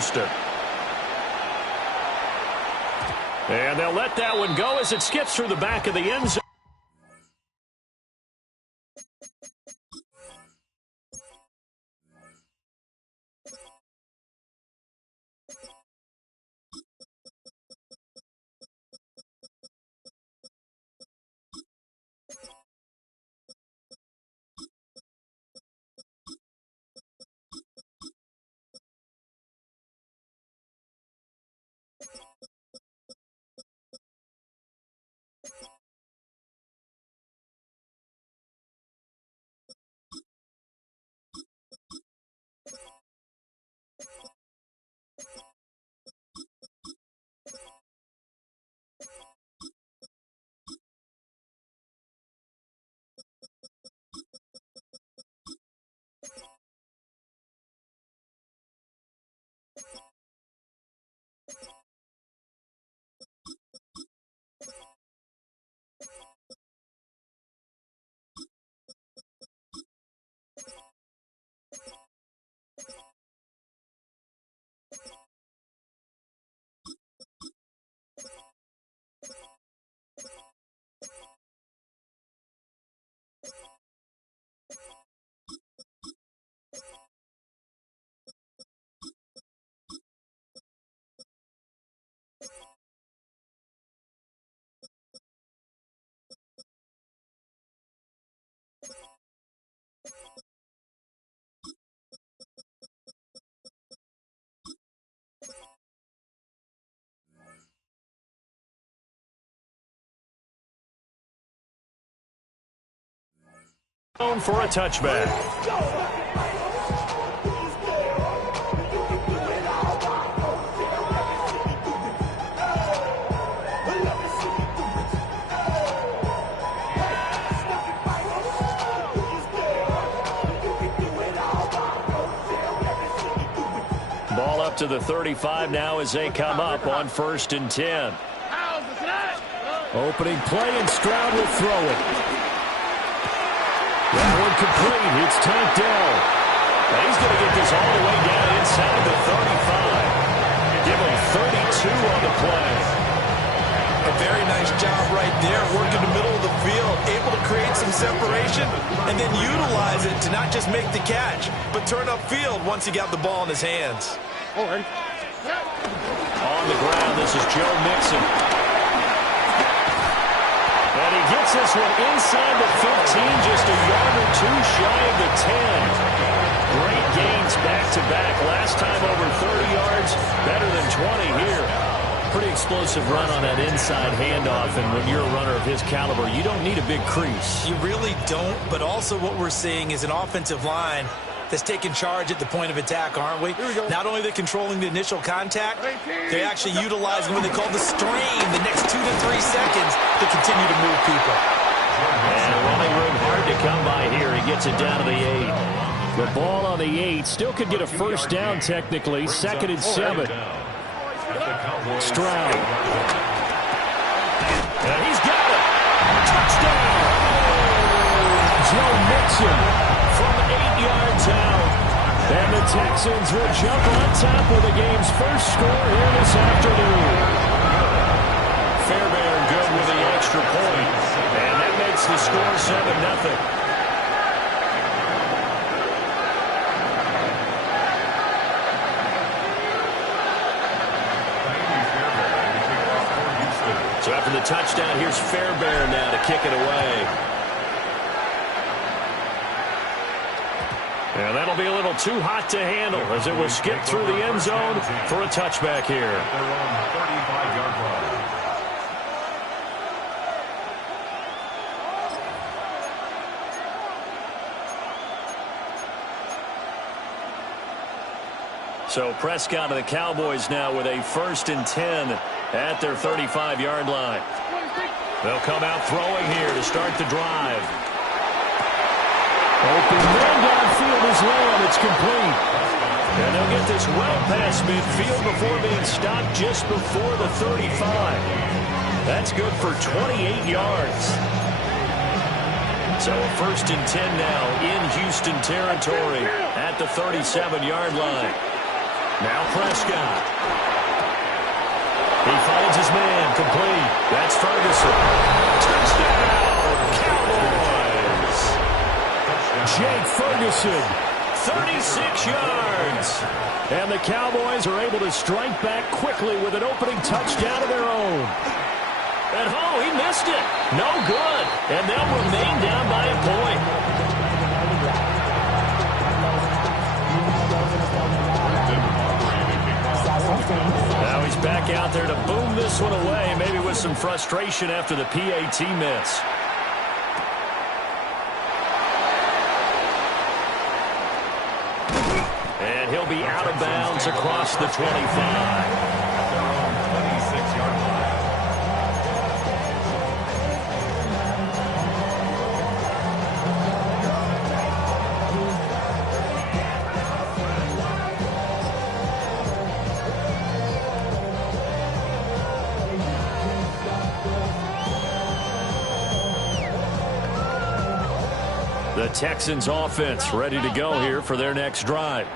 Houston. And they'll let that one go as it skips through the back of the end zone. For a touchback. Ball up to the 35 now as they come up on 1st and 10. Opening play, and Stroud will throw it. That one complete. It's Tankdale. And he's going to get this all the way down inside the 35. Give him 32 on the play. A very nice job right there, working the middle of the field, able to create some separation, and then utilize it to not just make the catch, but turn upfield once he got the ball in his hands. On the ground, this is Joe Mixon. And he gets this one inside the 15, just a yard or two shy of the 10. Great gains back-to-back. Last time over 30 yards, better than 20 here. Pretty explosive run on that inside handoff, and when you're a runner of his caliber, you don't need a big crease. You really don't, but also what we're seeing is an offensive line that's taking charge at the point of attack, aren't we? Not only they're controlling the initial contact, they're actually utilizing what they call the strain the next 2 to 3 seconds to continue to move people. And running room hard to come by here. He gets it down to the 8. The ball on the 8. Still could get a first down technically. 2nd and 7. Stroud. And he's got it. Touchdown. Joe Mixon from 8 yards out. And the Texans will jump on top with the game's first score here this afternoon. Fairbairn good with the extra point. And that makes the score 7-0. So after the touchdown, here's Fairbairn now to kick it away. And that'll be a little too hot to handle as it will skip through the end zone for a touchback here. They're on the 35-yard line. So Prescott of the Cowboys now with a 1st and 10 at their 35-yard line. They'll come out throwing here to start the drive. Open man downfield is Lamb. It's complete. And they'll get this well past midfield before being stopped just before the 35. That's good for 28 yards. So 1st and 10 now in Houston territory at the 37-yard line. Now Prescott. He finds his man, complete. That's Ferguson. Touchdown, Cowboys. Jake Ferguson, 36 yards. And the Cowboys are able to strike back quickly with an opening touchdown of their own. And oh, he missed it. No good. And they'll remain down by a point. Now he's back out there to boom this one away, maybe with some frustration after the PAT miss. And he'll be out of bounds across the 25. The Texans offense ready to go here for their next drive.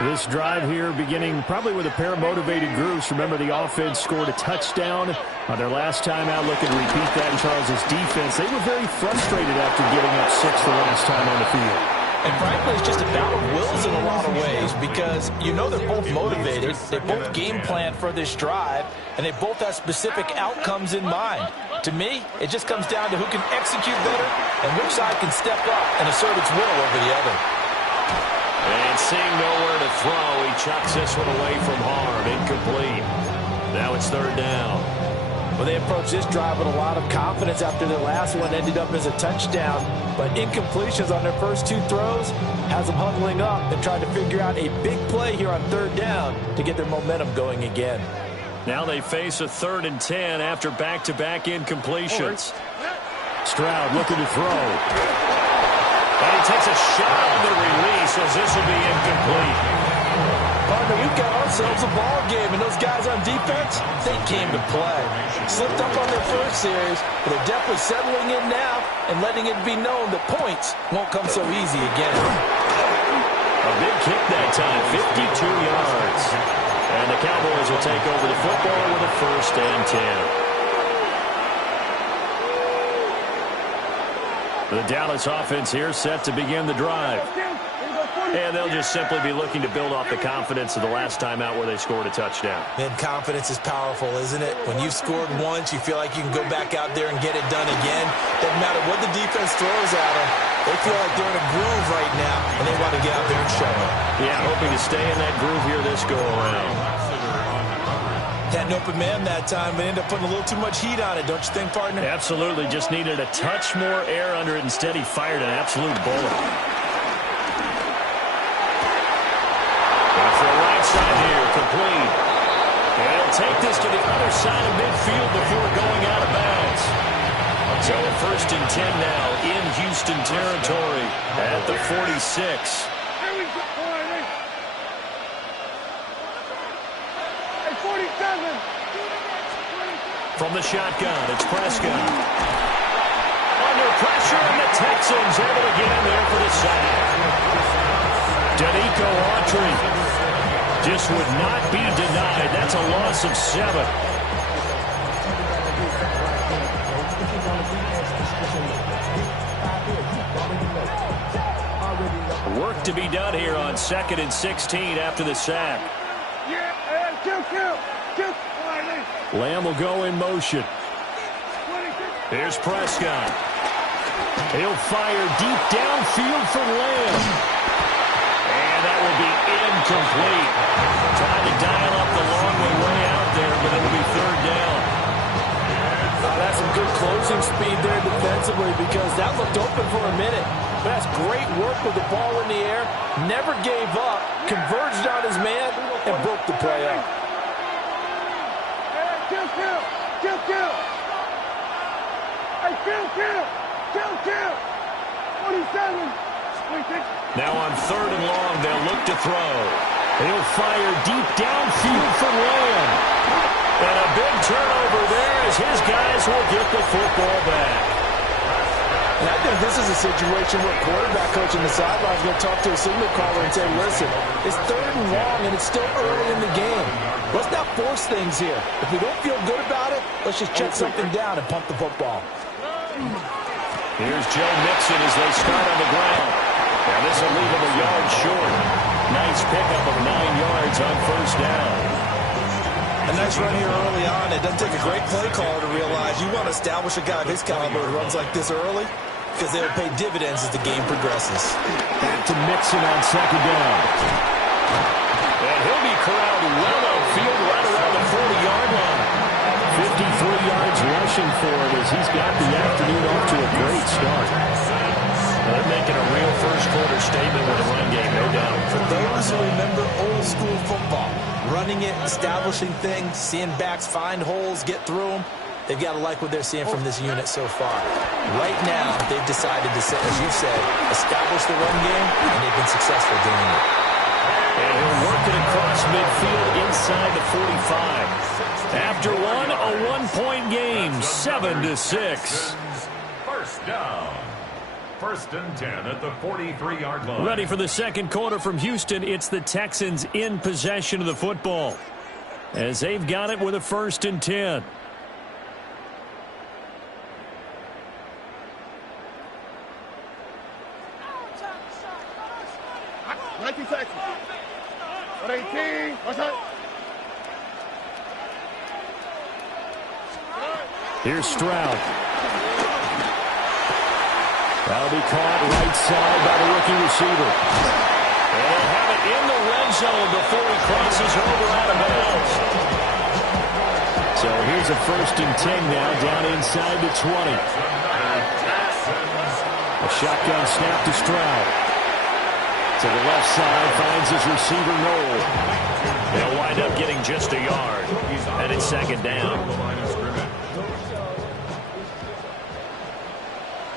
This drive here beginning probably with a pair of motivated groups. Remember, the offense scored a touchdown on their last time out. Looking to repeat that in Charles' defense. They were very frustrated after giving up 6 the last time on the field. And frankly, it's just a battle of wills in a lot of ways because you know they're both motivated. They both game plan for this drive, and they both have specific outcomes in mind. To me, it just comes down to who can execute better and which side can step up and assert its will over the other. And seeing nowhere to throw, he chucks this one away from harm. Incomplete. Now it's third down. Well, they approached this drive with a lot of confidence after their last one ended up as a touchdown. But incompletions on their first 2 throws has them huddling up and trying to figure out a big play here on third down to get their momentum going again. Now they face a 3rd and 10 after back-to-back incompletions. Stroud looking to throw. And he takes a shot on the release as this will be incomplete. Partner, we've got ourselves a ball game, and those guys on defense, they came to play. Slipped up on their first series, but they're definitely settling in now and letting it be known that points won't come so easy again. A big kick that time, 52 yards. And the Cowboys will take over the football with a 1st and 10. The Dallas offense here set to begin the drive. And they'll just simply be looking to build off the confidence of the last time out where they scored a touchdown. And confidence is powerful, isn't it? When you've scored once, you feel like you can go back out there and get it done again. Doesn't matter what the defense throws at them. They feel like they're in a groove right now, and they want to get out there and show it. Yeah, hoping to stay in that groove here this go-around. Had an open man that time, but ended up putting a little too much heat on it, don't you think, partner? Absolutely. Just needed a touch more air under it. Instead, he fired an absolute bullet. For the right side here, complete. And he'll take this to the other side of midfield before going out of bounds. So a 1st and 10 now in Houston territory at the 46. From the shotgun, it's Prescott. Under pressure, and the Texans able to get in there for the sack. Danico Autry just would not be denied. That's a loss of 7. Work to be done here on 2nd and 16 after the sack. Lamb will go in motion. Here's Prescott. He'll fire deep downfield for Lamb. And that will be incomplete. Trying to dial up the long way out there, but it'll be 3rd down. That's some good closing speed there defensively because that looked open for a minute. But that's great work with the ball in the air. Never gave up. Converged on his man and broke the play up. Now on 3rd and long, they'll look to throw. He'll fire deep downfield for Lamb. And a big turnover there as his guys will get the football back. And I think this is a situation where quarterback coach on the sideline is going to talk to a signal caller and say, listen, it's 3rd and long and it's still early in the game. Let's not force things here. If we don't feel good about it, let's just check something down and pump the football. Here's Joe Mixon as they start on the ground. Now this will leave him a yard short. Nice pickup of 9 yards on 1st down. A nice run here early on. It doesn't take a great play caller to realize you want to establish a guy of his caliber who runs like this early because they will pay dividends as the game progresses. Back to Mixon on 2nd down. And he'll be corralled well upfield right around the 40-yard line. 53 yards rushing for him as he's got the afternoon off to a great start. They're making a real first-quarter statement with a run game, no doubt. For those who remember old-school football, running it, establishing things, seeing backs find holes, get through them, they've got to like what they're seeing from this unit so far. Right now, they've decided to, as you said, establish the run game, and they've been successful doing it. And he'll work it across midfield inside the 45. After one, a one-point game, 7-6. First down. 1st and 10 at the 43-yard line. Ready for the second quarter from Houston. It's the Texans in possession of the football as they've got it with a 1st and 10. Here's Stroud. That'll be caught right side by the rookie receiver. And they'll have it in the red zone before he crosses over out of bounds. So here's a 1st and 10 now down inside the 20. A shotgun snap to Stroud. To the left side, finds his receiver Noel. They'll wind up getting just a yard. And it's 2nd down.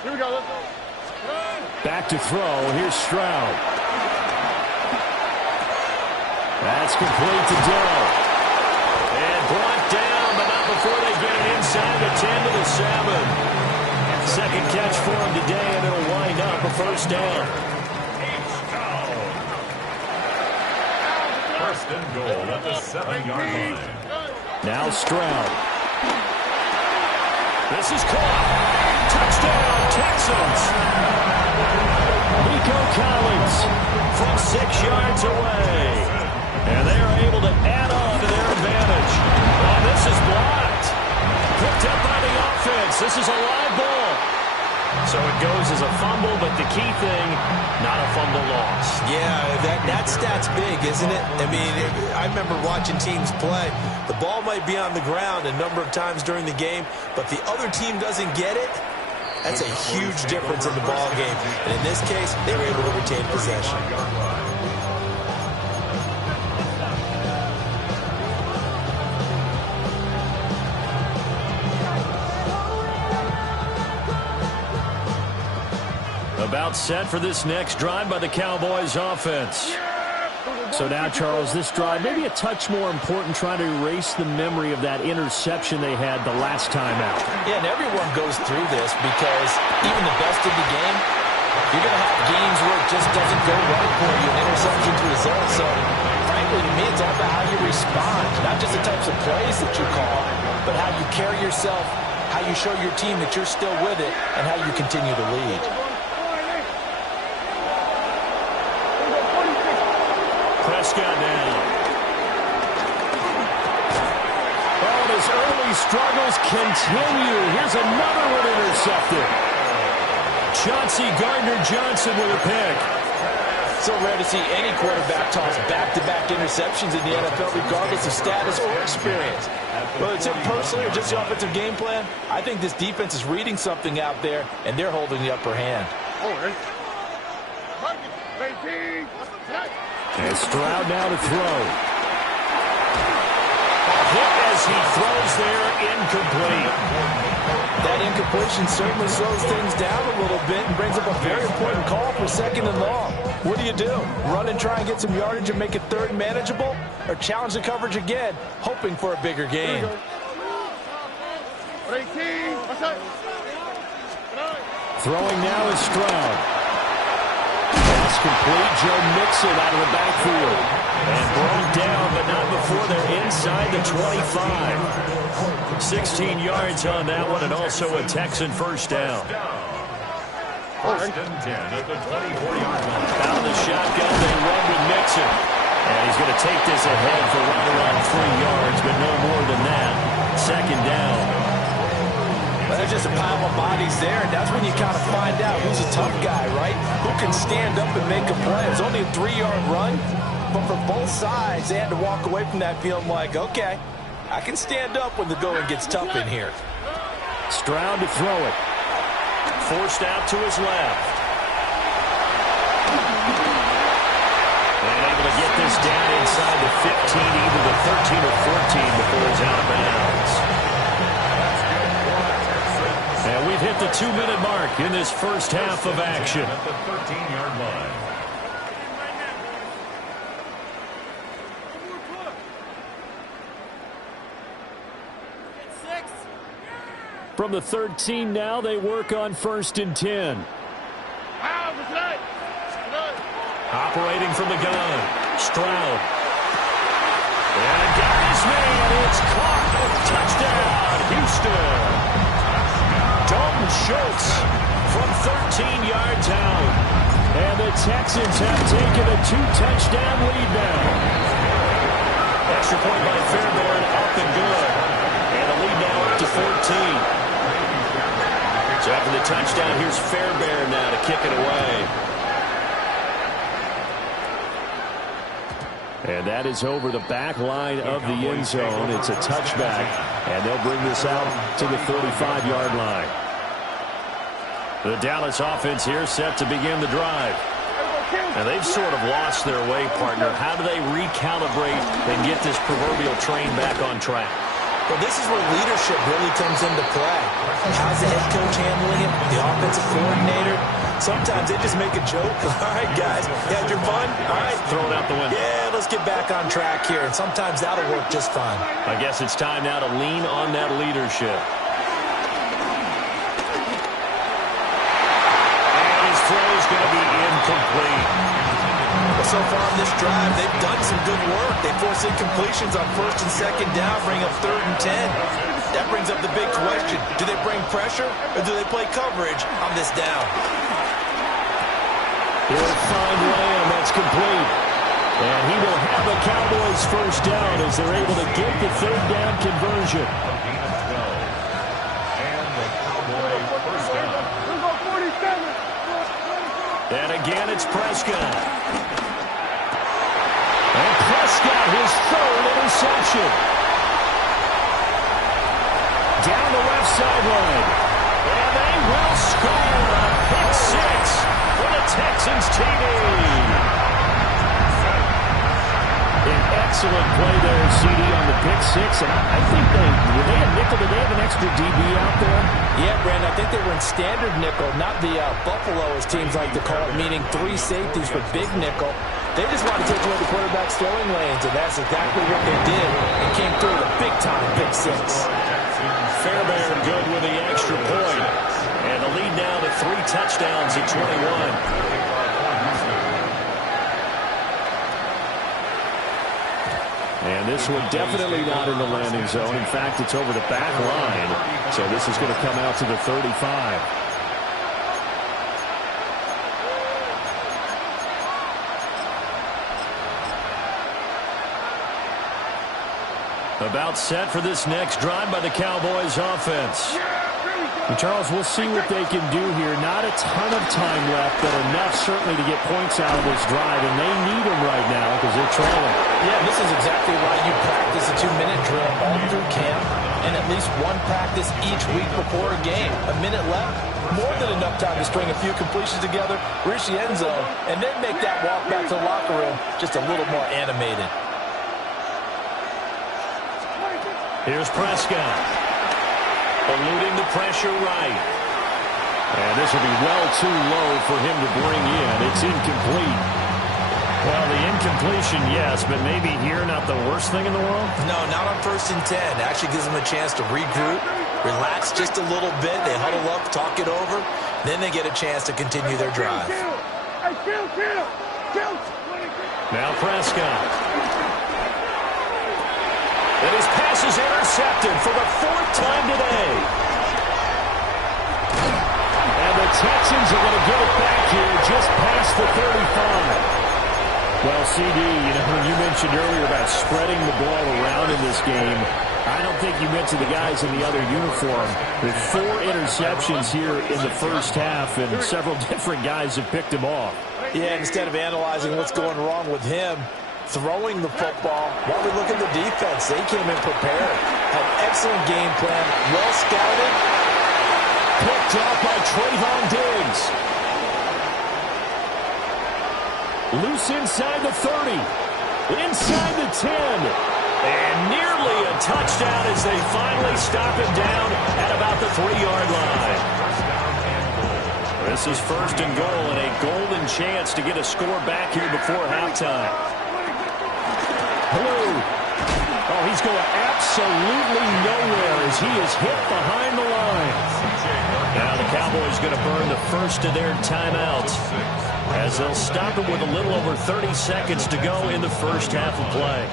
Here we go, let's go. Back to throw. Here's Stroud. That's complete to Dell. And brought down, but not before they get it inside the 10 to the 7. Second catch for him today, and it'll wind up a 1st down. 1st and goal at the 7-yard line. Now Stroud. This is caught. Touchdown, Texans. Nico Collins From 6 yards away. And they are able to add on to their advantage. Oh, this is blocked. Picked up by the offense. This is a live ball. So it goes as a fumble, but the key thing, not a fumble loss. Yeah, that stat's big, isn't it? I mean, I remember watching teams play. The ball might be on the ground a number of times during the game, but the other team doesn't get it. That's a huge difference in the ball game. And in this case, they were able to retain possession. about set for this next drive by the Cowboys offense. So now, Charles, this drive maybe a touch more important, trying to erase the memory of that interception they had the last time out. Yeah, and everyone goes through this because even the best of the game, you're going to have games where it just doesn't go right for you, an interception's result. So, frankly, to me, it's all about how you respond, not just the types of plays that you call, but how you carry yourself, how you show your team that you're still with it, and how you continue to lead. Prescott down. Oh, and his early struggles continue. Here's another one intercepted. Chauncey Gardner-Johnson with a pick. So rare to see any quarterback toss back-to-back interceptions in the NFL, regardless of status or experience. Whether it's him personally or just the offensive game plan, I think this defense is reading something out there, and they're holding the upper hand. And Stroud now to throw. Hit as he throws there, incomplete. That incompletion certainly slows things down a little bit and brings up a very important call for second and long. What do? Run and try and get some yardage and make it third and manageable? Or challenge the coverage again, hoping for a bigger gain? Throwing now is Stroud. Pass complete. Joe Mixon out of the backfield. And brought down, but not before they're inside the 25. 16 yards on that one, and also a Texan first down. First and 10 at the 24-yard line. Out of the shotgun, they run with Mixon. And he's going to take this ahead for right around 3 yards, but no more than that. Second down. Well, there's just a pile of bodies there, and that's when you kind of find out who's a tough guy, right? Who can stand up and make a play. It's only a 3-yard run, but for both sides, they had to walk away from that feeling like, okay, I can stand up when the going gets tough in here. Stroud to throw it. Forced out to his left. And able to get this down inside the 15, either the 13 or 14 before he's out of bounds. And we've hit the 2-minute mark in this first half of action. At the 13-yard line. From the 13 now, they work on 1st and 10. Operating from the gun, Stroud. And got his man. It's caught. A touchdown, Houston. Dalton Schultz from 13 yards out. And the Texans have taken a 2-touchdown lead now. Extra point by Fairbairn, up and good. And the lead now up to 14. So after the touchdown, here's Fairbairn now to kick it away. And that is over the back line of the end zone. It's a touchback, and they'll bring this out to the 35-yard line. The Dallas offense here set to begin the drive. And they've sort of lost their way, partner. How do they recalibrate and get this proverbial train back on track? Well, this is where leadership really comes into play. How's the head coach handling it? The offensive coordinator? Sometimes they just make a joke. All right, guys, you had your fun? All right. Throw it out the window. Yeah, let's get back on track here. And sometimes that'll work just fine. I guess it's time now to lean on that leadership. And his throw is going to be incomplete. So far on this drive, they've done some good work. They force incompletions on 1st and 2nd down, bring up 3rd and 10. That brings up the big question. Do they bring pressure or do they play coverage on this down? He'll find Lamb. That's complete. And he will have the Cowboys first down as they're able to get the 3rd down conversion. And the Cowboys first down. And again, it's Prescott. And Prescott, his 3rd interception. Down the left sideline. And they will score a pick 6 for the Texans TD. An excellent play there, CD, on the pick 6. And I think were they a nickel? Did they have an extra DB out there? Yeah, Brandon, I think they were in standard nickel, not the Buffalo, as teams like to call it, meaning 3 safeties for big nickel. They just want to take away the quarterback's throwing lanes, and that's exactly what they did. It came through with a big-time pick 6. Fairbairn good with the extra point. And the lead now to 3 touchdowns at 21. And this one definitely not in the landing zone. In fact, it's over the back line. So this is going to come out to the 35. About set for this next drive by the Cowboys offense. And Charles, we'll see what they can do here. Not a ton of time left, but enough certainly to get points out of this drive, and they need them right now because they're trailing. Yeah, this is exactly why you practice a 2-minute drill all through camp and at least one practice each week before a game. A minute left, more than enough time to string a few completions together, reach the end zone, and then make that walk back to the locker room just a little more animated. Here's Prescott. Eluding the pressure right. And this will be well too low for him to bring in. It's incomplete. Well, the incompletion, yes, but maybe here not the worst thing in the world? No, not on 1st and 10. Actually gives them a chance to regroup, relax just a little bit. They huddle up, talk it over, Then they get a chance to continue their drive. Now Prescott. And his pass is intercepted for the 4th time today. And the Texans are going to get it back here just past the 35. Well, CD, when you mentioned earlier about spreading the ball around in this game, I don't think you mentioned the guys in the other uniform. With 4 interceptions here in the first half, and several different guys have picked him off. Yeah, instead of analyzing what's going wrong with him, throwing the football, while we look at the defense, they came in prepared. An excellent game plan, well scouted. Picked off by Trayvon Diggs. Loose inside the 30. Inside the 10. And nearly a touchdown as they finally stop him down at about the 3-yard line. This is 1st and goal and a golden chance to get a score back here before halftime. Blue. Oh, he's going absolutely nowhere as he is hit behind the line. Now the Cowboys going to burn the first of their timeouts as they'll stop him with a little over 30 seconds to go in the first half of play.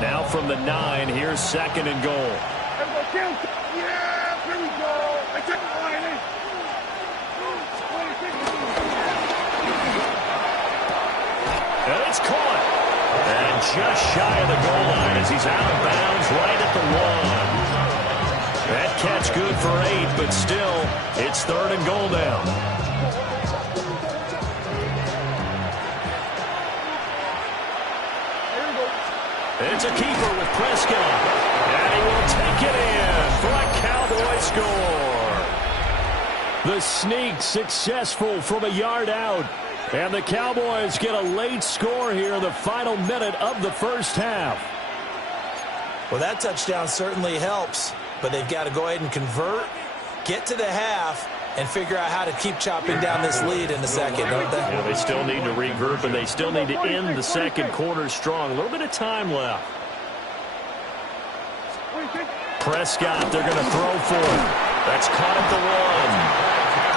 Now from the 9, here's 2nd and goal. Yeah, here we go. I took the line in. And it's caught. And just shy of the goal line as he's out of bounds right at the 1. That catch good for 8, but still, it's 3rd and goal now. It's a keeper with Prescott. And he will take it in for a Cowboy score. The sneak successful from a yard out. And the Cowboys get a late score here in the final minute of the first half. Well, that touchdown certainly helps, but they've got to go ahead and convert, get to the half, and figure out how to keep chopping down this lead in the second, don't they? Yeah, they still need to regroup, and they still need to end the second quarter strong. A little bit of time left. Prescott, they're going to throw for it. That's caught at the 1. I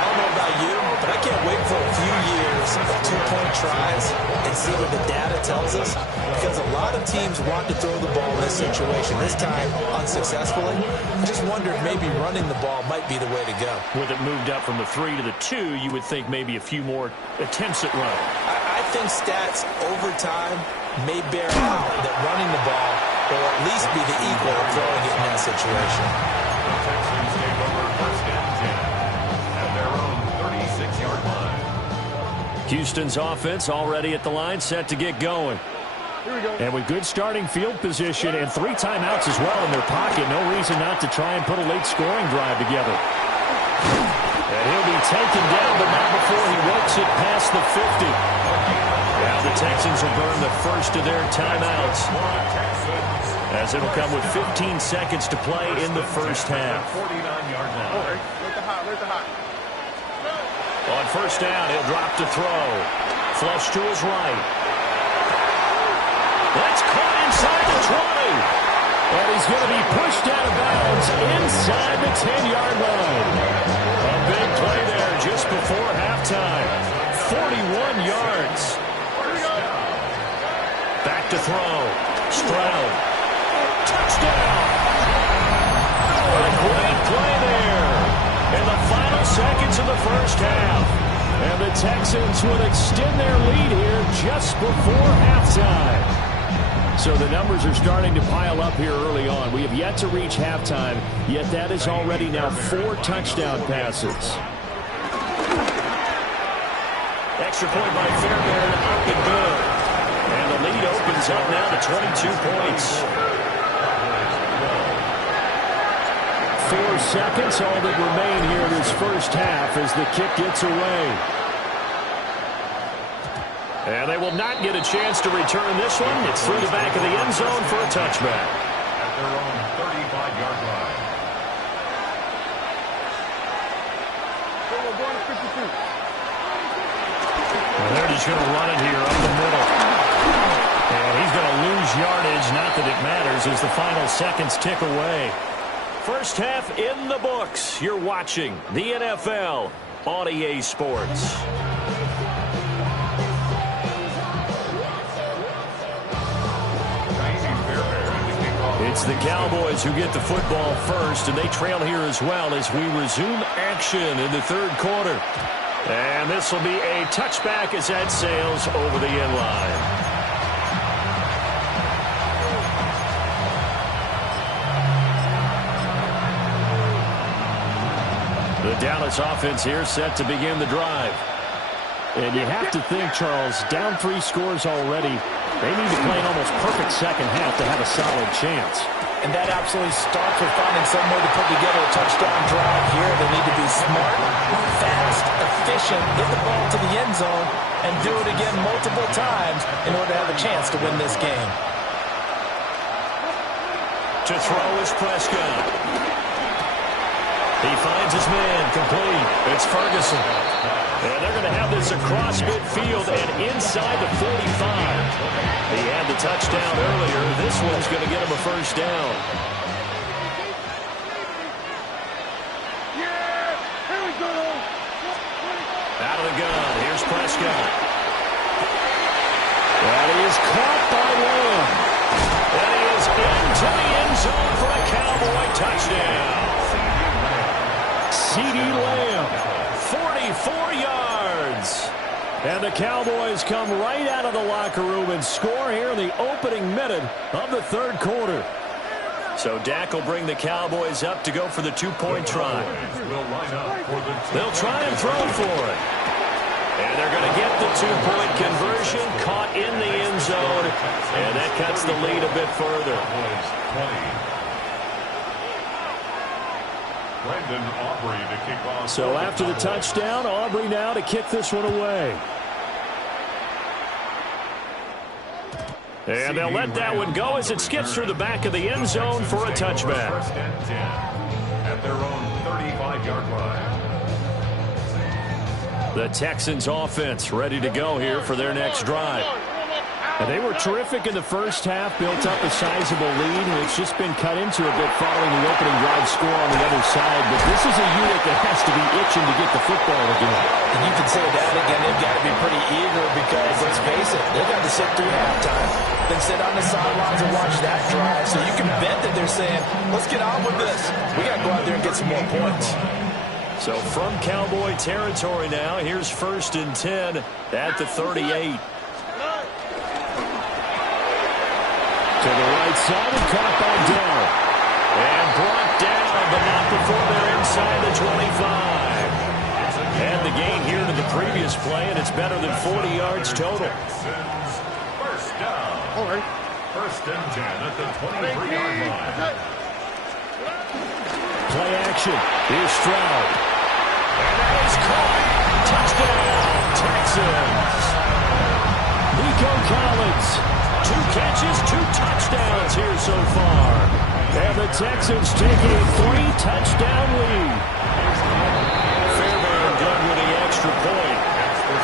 don't know about you, but I can't wait for a few years of 2-point tries and see what the data tells us, because a lot of teams want to throw the ball in this situation. This time, unsuccessfully. I just wonder if maybe running the ball might be the way to go. With it moved up from the 3 to the 2, you would think maybe a few more attempts at running. I think stats over time may bear out that running the ball will at least be the equal of throwing it in that situation. Texans take over 1st and 10 at their own 36-yard line. Houston's offense already at the line, set to get going. Here we go. And with good starting field position and 3 timeouts as well in their pocket, no reason not to try and put a late scoring drive together. And he'll be taken down, but not before he works it past the 50. Now the Texans will burn the first of their timeouts, as it'll come with 15 seconds to play in the first half. 49-yard line. Where's the hot? On 1st down, he'll drop to throw. Flush to his right. That's caught inside the 20. And he's going to be pushed out of bounds inside the 10-yard line. A big play there just before halftime. 41 yards. Back to throw. Stroud. Touchdown. A great play there in the final seconds of the first half. And the Texans would extend their lead here just before halftime. So the numbers are starting to pile up here early on. We have yet to reach halftime, yet that is already now 4 touchdown passes. Extra point by Fairbairn, up and good. And the lead opens up now to 22 points. 4 seconds, all that remain here in this first half as the kick gets away. And they will not get a chance to return this one. It's through the back of the end zone for a touchback. At their own 35-yard line. And they're just going to run it here up the middle. And he's going to lose yardage. Not that goes as the final seconds tick away. First half in the books. You're watching the NFL on EA Sports. It's the Cowboys who get the football first, and they trail here as well as we resume action in the third quarter. And this will be a touchback as that sails over the end line. The Dallas offense here set to begin the drive. And you have to think, Charles, down 3 scores already. They need to play an almost perfect second half to have a solid chance. And that absolutely starts with finding some way to put together a touchdown drive here. They need to be smart, fast, efficient, get the ball to the end zone, and do it again multiple times in order to have a chance to win this game. To throw is Prescott. He finds his man complete. It's Ferguson. And they're going to have this across midfield and inside the 45. He had the touchdown earlier. This one's going to get him a first down. Out of the gun. Here's Prescott. And he is caught by Lamb. And he is into the end zone for a Cowboy touchdown. CeeDee Lamb, 44 yards. And the Cowboys come right out of the locker room and score here in the opening minute of the third quarter. So Dak will bring the Cowboys up to go for the 2-point try. They'll try and throw for it. And they're going to get the 2-point conversion, caught in the end zone. And that cuts the lead a bit further. So after the touchdown, Aubrey now to kick this one away. And they'll let that one go as it skips through the back of the end zone for a touchback. At their own 35-yard line. The Texans offense ready to go here for their next drive. And they were terrific in the first half, built up a sizable lead, and it's just been cut into a bit following the opening drive score on the other side. But this is a unit that has to be itching to get the football again. And you can say that again, they've got to be pretty eager because, let's face it, they've got to sit through halftime, then sit on the sidelines and watch that drive. So you can bet that they're saying, let's get on with this. We got to go out there and get some more points. So from Cowboy territory now, here's 1st and 10 at the 38. To the right side and caught by Dell. And brought down, but not before they're inside the 25. And the gain here to the previous play, and it's better than 40 yards total. First down. 1st and 10 at the 23-yard line. Play action. Here's Stroud. And that is caught. Touchdown, Texans. Nico Collins. 2 catches, 2 touchdowns here so far. And the Texans take a 3-touchdown lead. Fairbairn good with the extra point.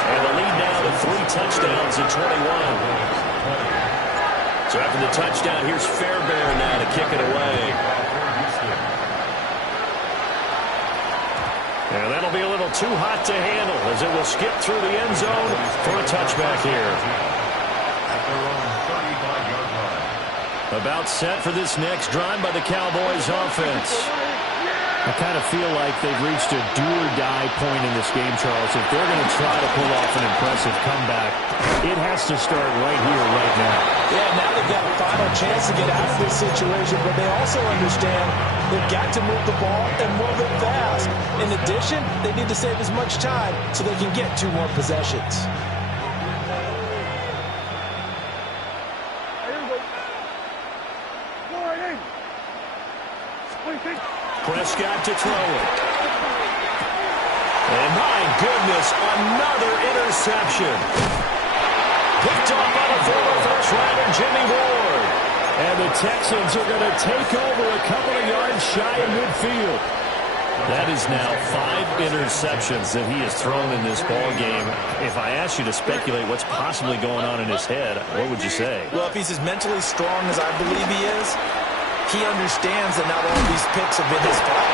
And the lead now to 3 touchdowns at 21. So after the touchdown, here's Fairbairn now to kick it away. And that'll be a little too hot to handle as it will skip through the end zone for a touchback here. About set for this next drive by the Cowboys offense. I kind of feel like they've reached a do-or-die point in this game, Charles. If they're going to try to pull off an impressive comeback, it has to start right here, right now. Yeah, now they've got a final chance to get out of this situation, but they also understand they've got to move the ball and move it fast. In addition, they need to save as much time so they can get 2 more possessions. Prescott to throw it. And my goodness, another interception. Picked off by the former first-rounder Jimmy Ward. And the Texans are going to take over a couple of yards shy of midfield. That is now 5 interceptions that he has thrown in this ball game. If I asked you to speculate what's possibly going on in his head, what would you say? Well, if he's as mentally strong as I believe he is, he understands that not all these picks have been his fault.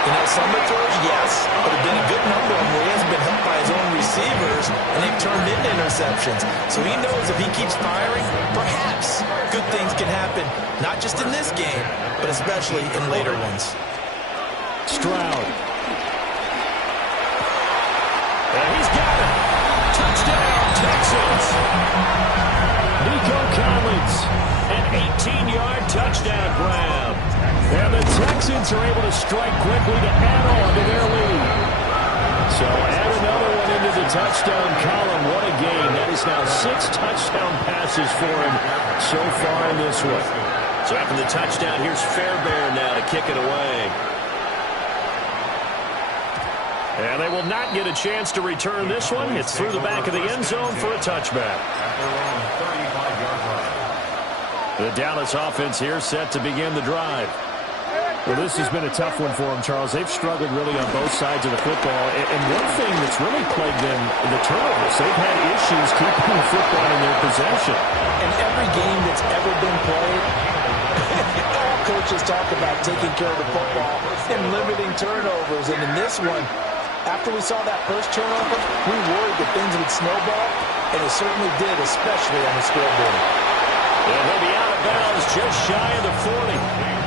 You know, some of the throws, yes, but have been a good number of them where he hasn't been helped by his own receivers, and they've turned into interceptions. So he knows if he keeps firing, perhaps good things can happen, not just in this game, but especially in later ones. Stroud. And he's got it. Touchdown, Texans. Nico Collins, an 18-yard touchdown grab. And the Texans are able to strike quickly to add on to their lead. So add another one into the touchdown column. What a game. That is now 6 touchdown passes for him so far in this one. So after the touchdown, here's Fairbairn now to kick it away. And they will not get a chance to return this one. It's through the back of the end zone for a touchback. The Dallas offense here set to begin the drive. Well, this has been a tough one for them, Charles. They've struggled really on both sides of the football. And one thing that's really plagued them, the turnovers. They've had issues keeping the football in their possession. In every game that's ever been played, all coaches talk about taking care of the football and limiting turnovers. And in this one, after we saw that first turnover, we worried that things would snowball, and it certainly did, especially on the scoreboard. And he'll be out of bounds just shy of the 40.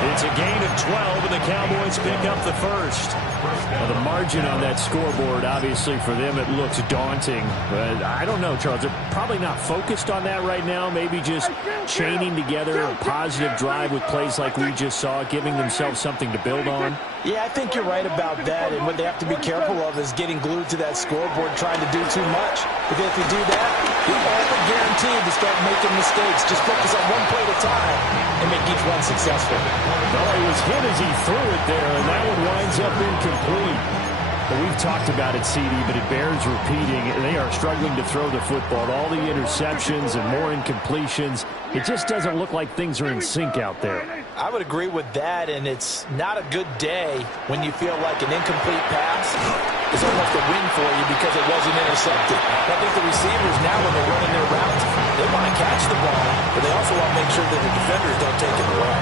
It's a gain of 12, and the Cowboys pick up the first. Well, the margin on that scoreboard, obviously, for them, it looks daunting. But I don't know, Charles. They're probably not focused on that right now. Maybe just chaining together a positive drive with plays like we just saw, giving themselves something to build on. Yeah, I think you're right about that. And what they have to be careful of is getting glued to that scoreboard, trying to do too much. Because if you do that, you're all but guaranteed to start making mistakes. Just focus on one play at a time and make each one successful. Well, he was hit as he threw it there, and that one winds up incomplete. Well, we've talked about it, CD, but it bears repeating. They are struggling to throw the football. All the interceptions and more incompletions. It just doesn't look like things are in sync out there. I would agree with that, and it's not a good day when you feel like an incomplete pass is almost a win for you because it wasn't intercepted. I think the receivers now, when they're running their routes, they want to catch the ball, but they also want to make sure that the defenders don't take it away.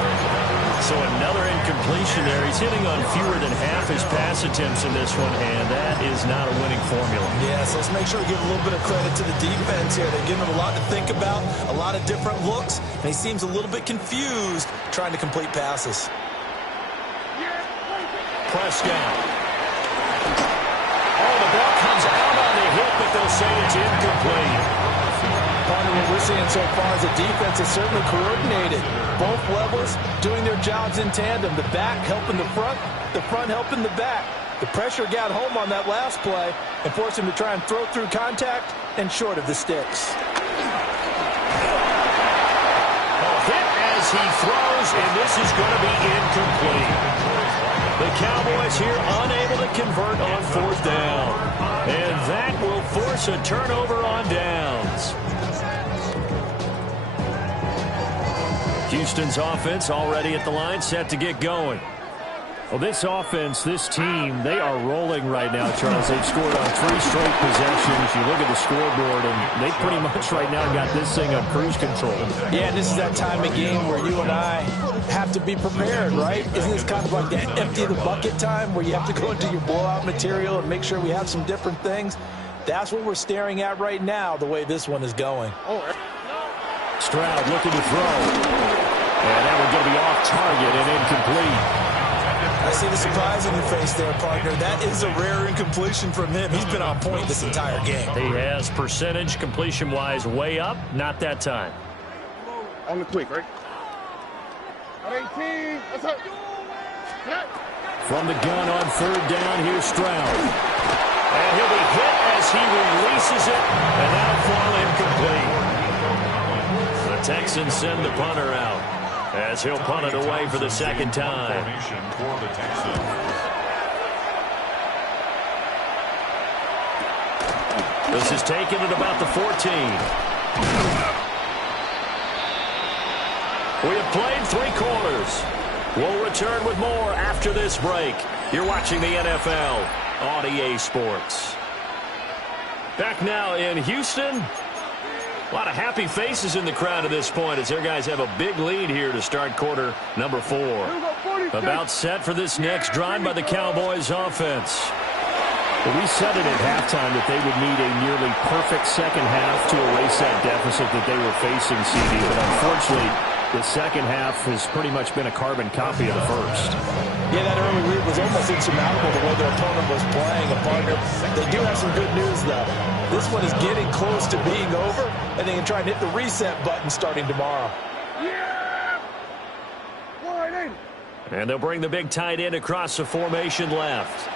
So another incompletion there. He's hitting on fewer than half his pass attempts in this one, and that is not a winning formula. Yes, let's make sure we give a little bit of credit to the defense here. They're giving him a lot to think about, a lot of different looks, and he seems a little bit confused trying to complete passes. Prescott. Oh, the ball comes out on the hit, but they'll say it's incomplete. Partner, what we're seeing so far is the defense is certainly coordinated. Both levels doing their jobs in tandem. The back helping the front helping the back. The pressure got home on that last play and forced him to try and throw through contact and short of the sticks. Hit as he throws, and this is going to be incomplete. The Cowboys here unable to convert on 4th down. And that will force a turnover on downs. Houston's offense already at the line, set to get going. Well, this offense, this team, they are rolling right now, Charles. They've scored on 3 straight possessions. You look at the scoreboard, and they pretty much right now got this thing on cruise control. Yeah, this is that time of game where you and I have to be prepared, right? Isn't this kind of like that empty the bucket time where you have to go into your blowout material and make sure we have some different things? That's what we're staring at right now, the way this one is going. Stroud looking to throw. And that one's going to be off target and incomplete. I see the surprise on your face there, partner. That is a rare incompletion from him. He's been on point this entire game. He has percentage completion-wise way up. Not that time. On the quick, right? At 18. That's it. From the gun on 3rd down, here's Stroud. And he'll be hit as he releases it, and that'll fall incomplete. The Texans send the punter out as he'll punt it away for the second time. This is taken at about the 14. We have played 3 quarters. We'll return with more after this break. You're watching the NFL on EA Sports. Back now in Houston. A lot of happy faces in the crowd at this point as their guys have a big lead here to start quarter number 4. About set for this next drive by the Cowboys offense. Well, we said it at halftime that they would need a nearly perfect second half to erase that deficit that they were facing, CD. But unfortunately, the second half has pretty much been a carbon copy of the first. Yeah, that early lead was almost insurmountable the way their opponent was playing a partner. They do have some good news, though. This one is getting close to being over, and they can try and hit the reset button starting tomorrow. Yeah! And they'll bring the big tight end across the formation left.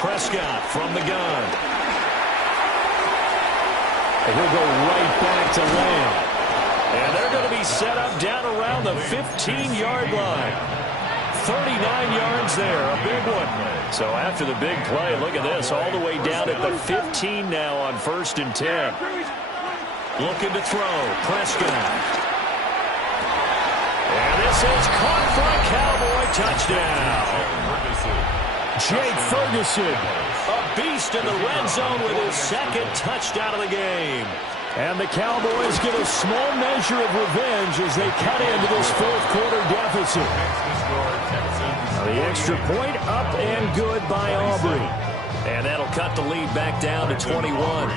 Prescott from the gun. And he'll go right back to Lamb. And they're going to be set up down around the 15-yard line. 39 yards there, a big one. So after the big play, look at this, all the way down at the 15 now on 1st and 10. Looking to throw, Prescott. And this is caught for a Cowboy touchdown. Jake Ferguson, a beast in the red zone with his second touchdown of the game. And the Cowboys get a small measure of revenge as they cut into this fourth quarter deficit. The extra point up and good by Aubrey. And that'll cut the lead back down to 21.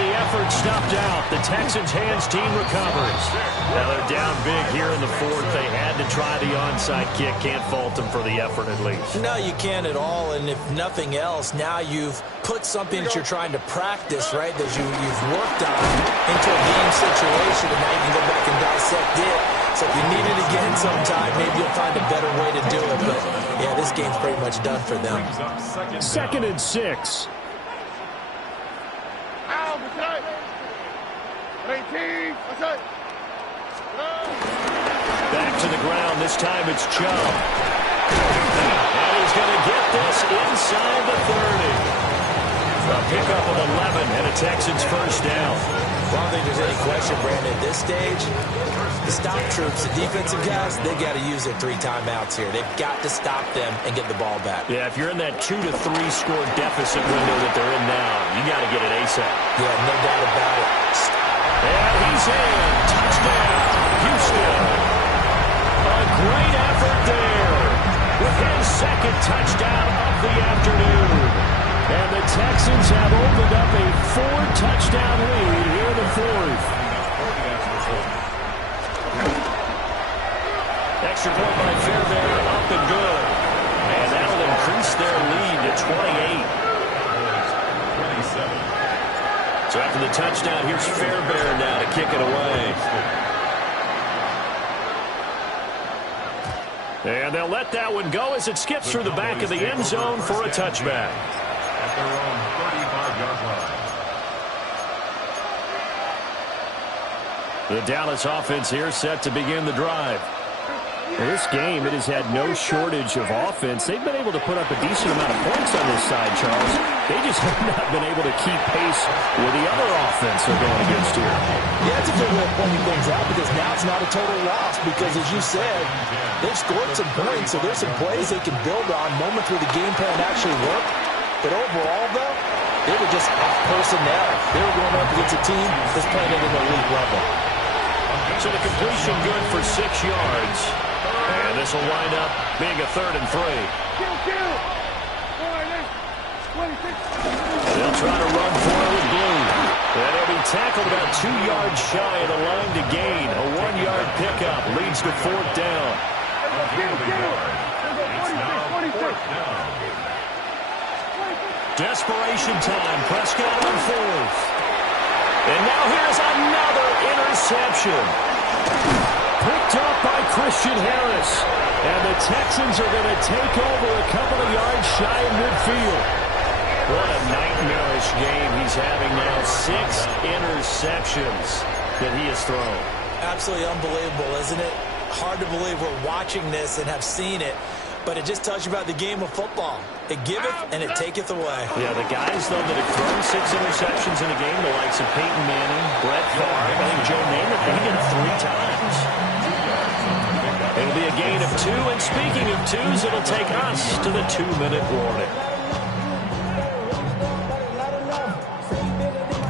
Effort stopped out. The Texans' hands team recovers. Now they're down big here in the fourth. They had to try the onside kick. Can't fault them for the effort at least. No, you can't at all. And if nothing else, now you've put something that you're trying to practice, right, that you've worked on into a game situation, and now you can go back and dissect it. So if you need it again sometime, maybe you'll find a better way to do it. But, yeah, this game's pretty much done for them. 2nd and 6. 18. Back to the ground. This time it's Chubb. And he's going to get this inside the 30. A pickup of 11 and a Texans first down. I don't think there's any question, Brandon, at this stage, the stop troops, the defensive guys, they got to use their 3 timeouts here. They've got to stop them and get the ball back. Yeah, if you're in that 2 to 3 score deficit window that they're in now, you got to get it ASAP. Yeah, no doubt about it. And he's in. Touchdown, Houston. A great effort there with his second touchdown of the afternoon. And the Texans have opened up a 4-touchdown lead here in the fourth. Extra point by Fairbairn, up and good. And that'll increase their lead to 28. So after the touchdown, here's Fairbairn now to kick it away. And they'll let that one go as it skips through the back of the end zone for a touchback. At their own 35-yard line. The Dallas offense here set to begin the drive. Well, this game, it has had no shortage of offense. They've been able to put up a decent amount of points on this side, Charles. They just have not been able to keep pace with the other offense they're going against here. Yeah, that's a good way of pointing things out because now it's not a total loss because, as you said, they've scored some points, so there's some plays they can build on, moments where the game plan actually worked. But overall, though, they were just off personnel. They were going up against a team that's playing at an elite level. So the completion good for 6 yards. And this will wind up being a 3rd and 3. They'll try to run for it with Blue. And he'll be tackled about 2 yards shy of the line to gain. A 1-yard pickup leads to 4th down. Desperation time. Prescott on 4th. And now here's another interception. Picked up by Christian Harris. And the Texans are going to take over a couple of yards shy of midfield. What a nightmarish game he's having now. 6 interceptions that he has thrown. Absolutely unbelievable, isn't it? Hard to believe we're watching this and have seen it. But it just tells you about the game of football. It giveth and it taketh away. Yeah, the guys, though, that have thrown 6 interceptions in a game, the likes of Peyton Manning, Brett Favre, I think Joe Namath, they did it 3 times. It'll be a gain of 2, and speaking of 2s, it'll take us to the 2-minute warning.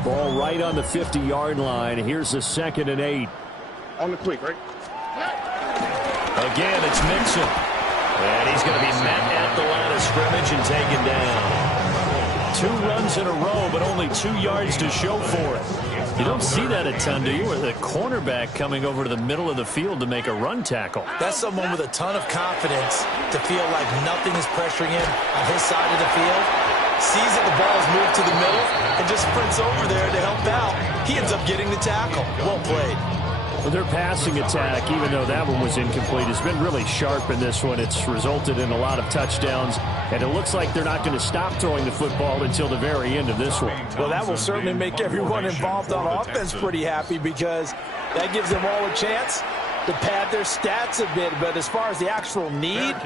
Ball right on the 50-yard line. Here's the 2nd and 8. On the quick, right? Again, it's Mixon. And he's going to be met at the line of scrimmage and taken down. 2 runs in a row, but only 2 yards to show for it. You don't see that a ton, do you? With a cornerback coming over to the middle of the field to make a run tackle. That's someone with a ton of confidence to feel like nothing is pressuring him on his side of the field. Sees that the ball is moved to the middle and just sprints over there to help out. He ends up getting the tackle. Well played. Well, their passing attack, even though that one was incomplete, has been really sharp in this one. It's resulted in a lot of touchdowns, and it looks like they're not going to stop throwing the football until the very end of this one. Well, that will certainly make everyone involved on offense pretty happy, because that gives them all a chance to pad their stats a bit. But as far as the actual need,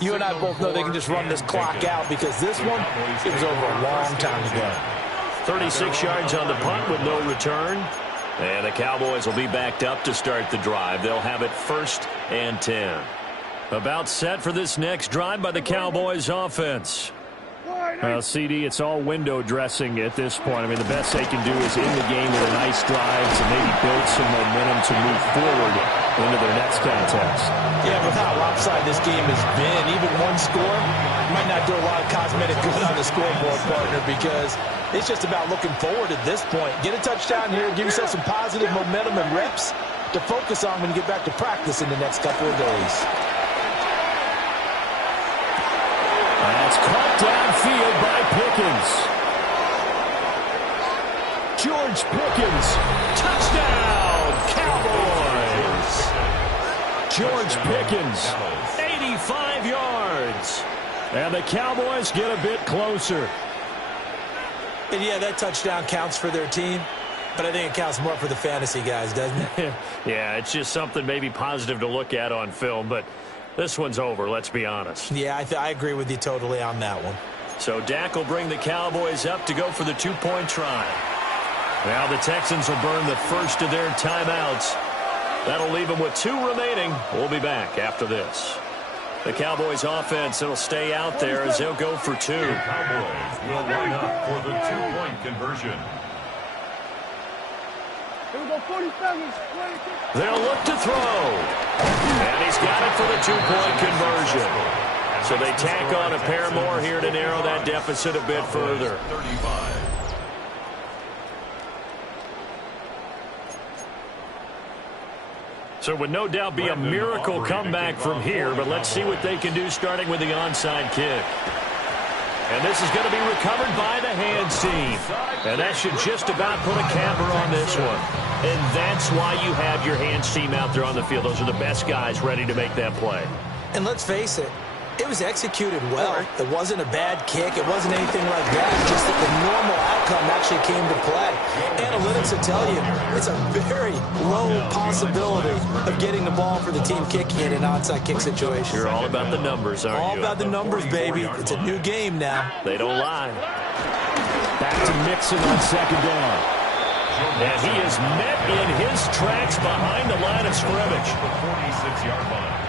you and I both know they can just run this clock out, because this one, it was over a long time ago. 36 yards on the punt with no return. And the Cowboys will be backed up to start the drive. They'll have it 1st and 10. About set for this next drive by the Cowboys offense. Well, CD, it's all window dressing at this point. I mean, the best they can do is in the game with a nice drive to maybe build some momentum to move forward into their next contest. Yeah, with how lopsided this game has been, even one score might not do a lot of cosmetic good on the scoreboard, partner, because it's just about looking forward at this point. Get a touchdown here, give yourself some positive momentum and reps to focus on when you get back to practice in the next couple of days. That's caught downfield by Pickens. George Pickens, touchdown, Cowboys. George Pickens, 85 yards. And the Cowboys get a bit closer. And yeah, that touchdown counts for their team, but I think it counts more for the fantasy guys, doesn't it? Yeah, it's just something maybe positive to look at on film, but this one's over, let's be honest. Yeah, I agree with you totally on that one. So Dak will bring the Cowboys up to go for the 2-point try. Now the Texans will burn the first of their timeouts. That'll leave them with 2 remaining. We'll be back after this. The Cowboys offense, it'll stay out there as they'll go for 2. The Cowboys will line up for the 2-point conversion. They'll look to throw. And he's got it for the 2-point conversion. So they tack on a pair more here to narrow that deficit a bit further. 35. So it would no doubt be a miracle comeback from here, but let's see what they can do starting with the onside kick. And this is going to be recovered by the hands team. And that should just about put a capper on this one. And that's why you have your hands team out there on the field. Those are the best guys ready to make that play. And let's face it, it was executed well. It wasn't a bad kick. It wasn't anything like that. Just that the normal outcome actually came to play. Analytics will tell you it's a very low possibility of getting the ball for the team kicking it in an onside kick situation. You're all about the numbers, aren't you? All about the numbers, baby. It's a new game now. They don't lie. Back to Mixon on 2nd down. And he is met in his tracks behind the line of scrimmage. The 46-yard line.